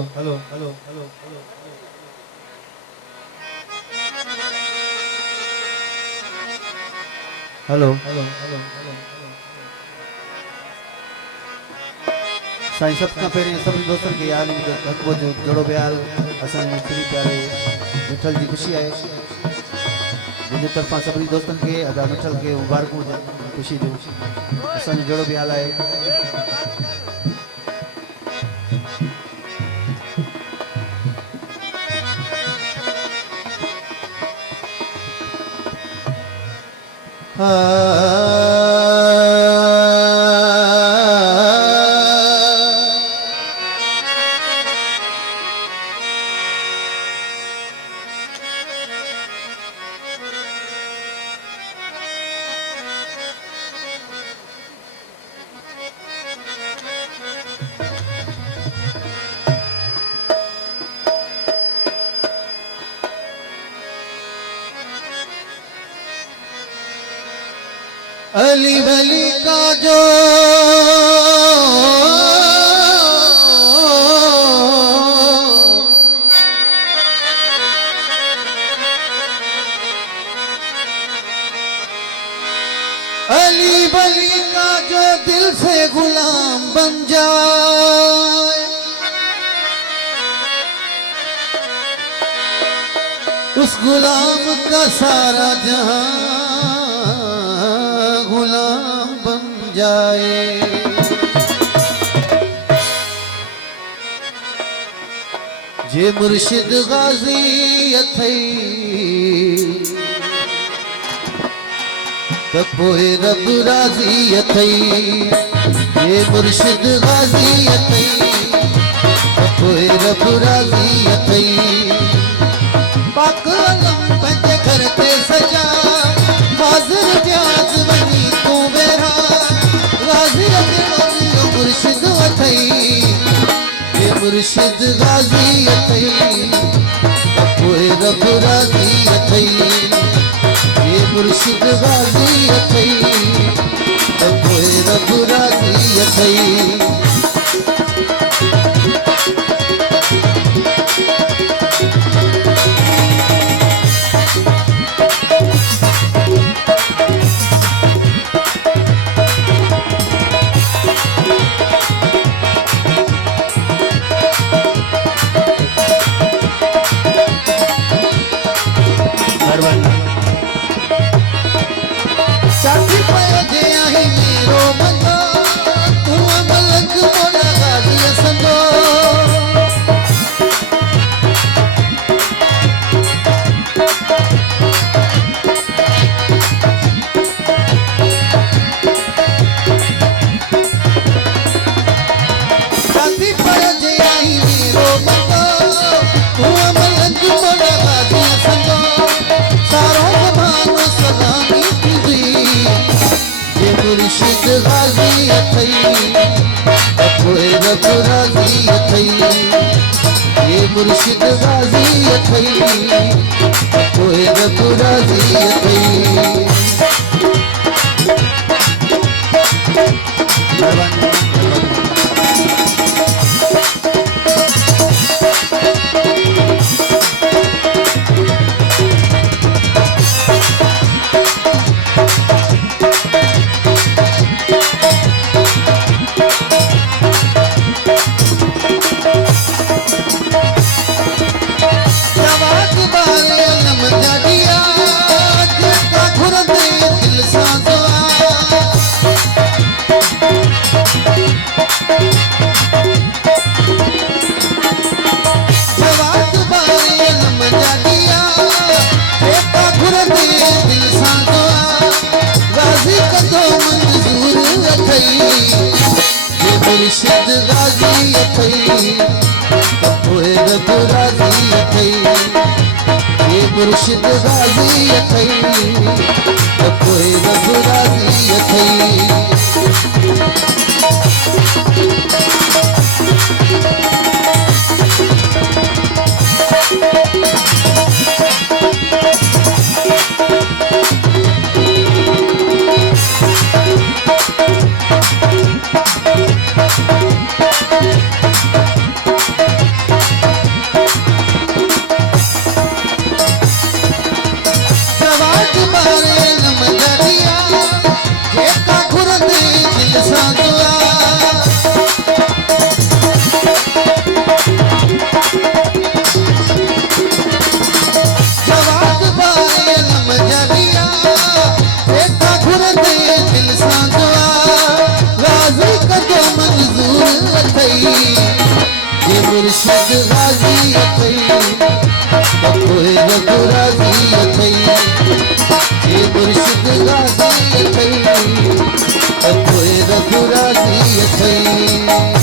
hello hello hello hello hello hello hello hello साईं सबका पहिरें सभिनी दोस्तनि खे यादि हक़ जो जोड़ो प्याल असांजे श्री प्यारे विठल जी ख़ुशी आहे मुंहिंजे तरफ़ां सभिनी दोस्तनि खे अदा विठल खे मुबारकूं हुजनि ख़ुशी जो असांजो जोड़ो प्याल आहे अली वली का जो अली वली का जो दिल से गुलाम बन जाए उस गुलाम का सारा जहां गुलाम बन जाए जे मुर्शिद गाजी अथई त पोइ रब राज़ी अथई जे मुर्शिद गाजी अथई त पोइ रब राज़ी अथई पाक अलम पंहिंजे घर ते सजा हाज़िर प्याज बनी तू बेरा गाजी अथई मुर्शिद अथई ये मुर्शिद गाजी अथई पोइ रब राज़ी अथई ये मुर्शिद गाजी अथई पोइ रब राज़ी अथई मुर्शिद गाजी अथई पोइ रब राज़ी अथई ये मुर्शिद गाजी अथई पोइ रब राज़ी अथई मुर्शिद गाजी अथई पोइ रब राज़ी अथई ये मुर्शिद गाजी अथई पोइ रब राज़ी अथई तपोए रघुराजी अथई हे मुर्शिद गाजी अथई तपोए रघुराजी अथई